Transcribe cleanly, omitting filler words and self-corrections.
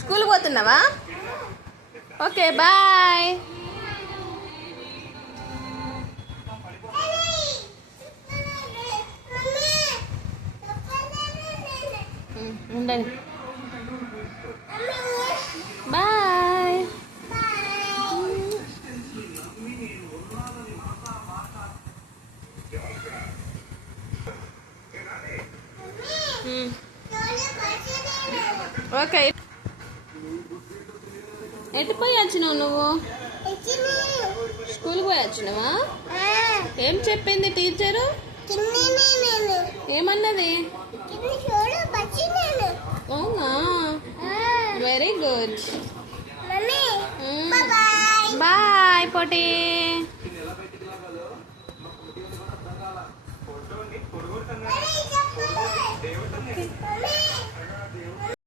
School పోతున్నావా? Okay bye. ఉండండి. Bye. Okay. ఎటు పోయి వచ్చినావు నువ్వు? స్కూల్ పోయి వచ్చినావా? ఏం చెప్పింది టీచరు? ఏమన్నది? అవునా, వెరీ గుడ్. బాయ్ పోటీ.